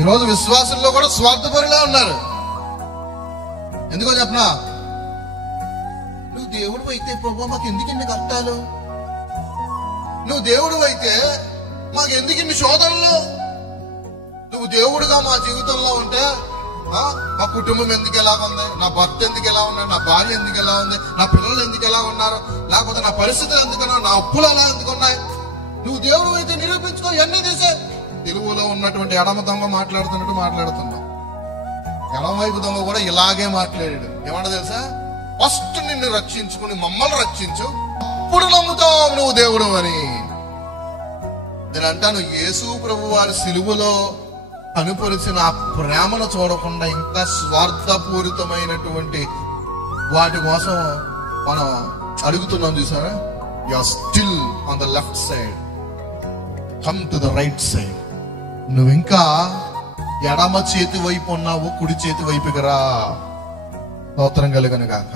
ఈరోజు విశ్వాసుల్లో కూడా స్వార్థపరులా ఉన్నారు. ఎందుకో చెప్పనా, నువ్వు దేవుడు అయితే ప్రభు మాకు ఎందుకు ఇన్ని కష్టాలు, నువ్వు దేవుడు అయితే మాకు ఎందుకు ఇన్ని శోధనలు, నువ్వు దేవుడుగా మా జీవితంలో ఉంటే మా కుటుంబం ఎందుకు ఎలా ఉంది, నా భర్త ఎందుకు ఎలా ఉన్నాడు, నా భార్య ఎందుకు ఎలా ఉంది, నా పిల్లలు ఎందుకు ఎలా ఉన్నారు, లేకపోతే నా పరిస్థితులు ఎందుకున్నా, నా అప్పులు ఎలా ఎందుకు ఉన్నాయి, నువ్వు దేవుడు అయితే నిరూపించుకో ఎన్ని తీసే. తెలుగులో ఉన్నటువంటి ఎడమ దొంగ మాట్లాడుతున్నట్టు మాట్లాడుతున్నావు. ఎడమ వైపు దొంగ కూడా ఇలాగే మాట్లాడాడు. ఏమన్నా తెలుసా, ఫస్ట్ నిన్ను రక్షించుకుని మమ్మల్ని రక్షించు, అప్పుడు నమ్ముతావు నువ్వు దేవుడు అని. నేను అంటాను, యేసు ప్రభు వారి సిలువలో కనుపరిచిన ఆ ప్రేమను చూడకుండా ఇంకా స్వార్థపూరితమైనటువంటి వాటి కోసం మనం అడుగుతున్నాం. చూసారా, you are still on the left side, come to the right side. నువ్వు ఇంకా ఎడమ చేతి వైపు ఉన్నావు, కుడి చేతి వైపుకి రా. స్తోత్రం కలుగును గాక.